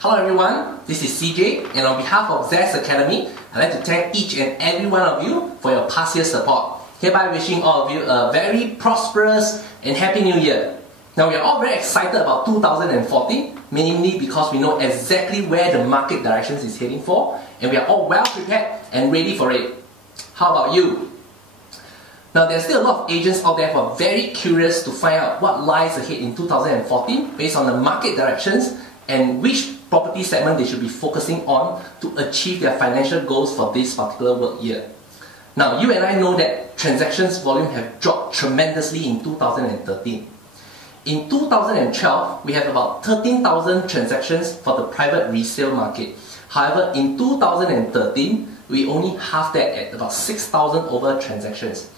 Hello everyone, this is CJ, and on behalf of Zest Academy, I'd like to thank each and every one of you for your past year support. Hereby wishing all of you a very prosperous and happy new year. Now we are all very excited about 2014, mainly because we know exactly where the market directions is heading for, and we are all well prepared and ready for it. How about you? Now there's still a lot of agents out there who are very curious to find out what lies ahead in 2014 based on the market directions and which property segment they should be focusing on to achieve their financial goals for this particular work year. Now you and I know that transactions volume have dropped tremendously in 2013. In 2012, we have about 13,000 transactions for the private resale market. However, in 2013, we only halved that at about 6,000 over transactions.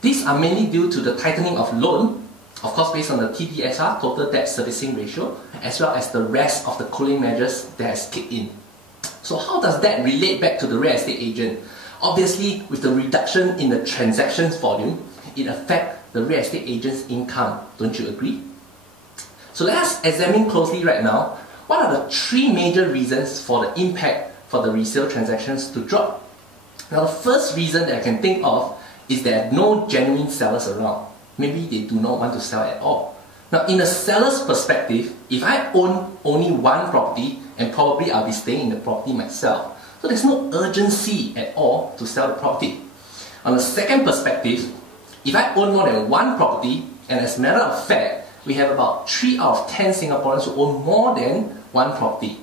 These are mainly due to the tightening of loan, of course based on the TDSR, total debt servicing ratio, as well as the rest of the cooling measures that has kicked in. So how does that relate back to the real estate agent? Obviously, with the reduction in the transactions volume, it affects the real estate agent's income, don't you agree? So let us examine closely right now, what are the three major reasons for the impact for the resale transactions to drop? Now the first reason that I can think of is there are no genuine sellers around. Maybe they do not want to sell at all. Now in a seller's perspective, if I own only one property, and probably I'll be staying in the property myself, so there's no urgency at all to sell the property. On the second perspective, if I own more than one property, and as a matter of fact, we have about 3 out of 10 Singaporeans who own more than one property.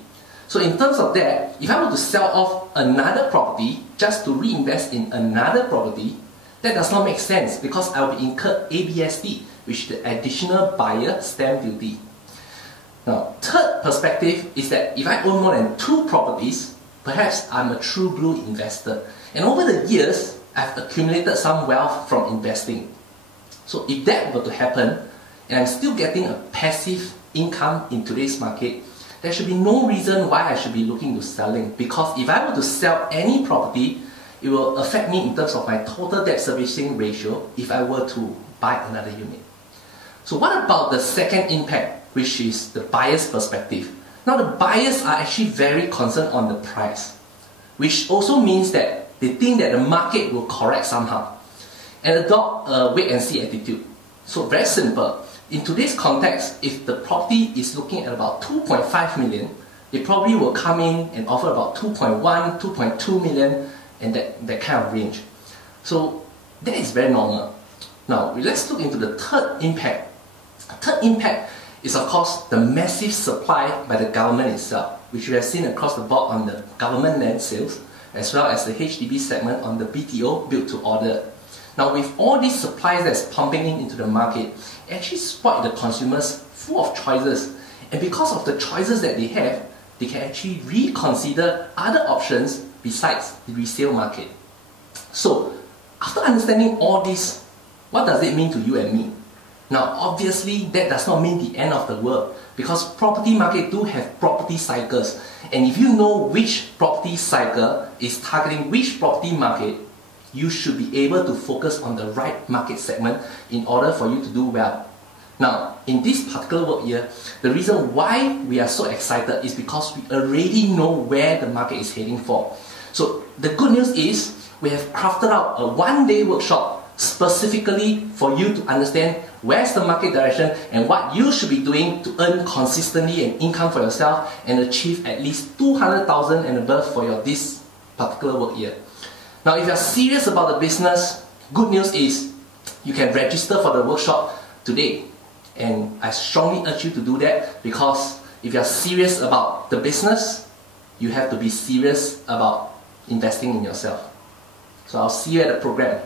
So in terms of that, if I were to sell off another property just to reinvest in another property, that does not make sense because I will be incurred ABSD, which is the additional buyer stamp duty. Now, third perspective is that if I own more than 2 properties, perhaps I'm a true blue investor. And over the years, I've accumulated some wealth from investing. So if that were to happen, and I'm still getting a passive income in today's market, there should be no reason why I should be looking to selling. Because if I were to sell any property, it will affect me in terms of my total debt servicing ratio if I were to buy another unit. So what about the second impact, which is the buyer's perspective? Now the buyers are actually very concerned on the price, which also means that they think that the market will correct somehow and adopt a wait and see attitude. So very simple. In today's context, if the property is looking at about 2.5 million, they probably will come in and offer about 2.1, 2.2 million and that kind of range. So that is very normal. Now let's look into the third impact. The third impact is of course the massive supply by the government itself, which we have seen across the board on the government land sales, as well as the HDB segment on the BTO built to order. Now with all these supplies that's pumping into the market, it actually spoiled the consumers full of choices. And because of the choices that they have, they can actually reconsider other options besides the resale market. So after understanding all this, what does it mean to you and me? Now obviously that does not mean the end of the world, because property market do have property cycles, and if you know which property cycle is targeting which property market, you should be able to focus on the right market segment in order for you to do well. Now in this particular work year, the reason why we are so excited is because we already know where the market is heading for. So the good news is we have crafted out a one-day workshop specifically for you to understand where's the market direction and what you should be doing to earn consistently an income for yourself and achieve at least 200,000 and above for your this particular work year. Now if you're serious about the business, good news is you can register for the workshop today. And I strongly urge you to do that, because if you're serious about the business, you have to be serious about investing in yourself. So I'll see you at the program.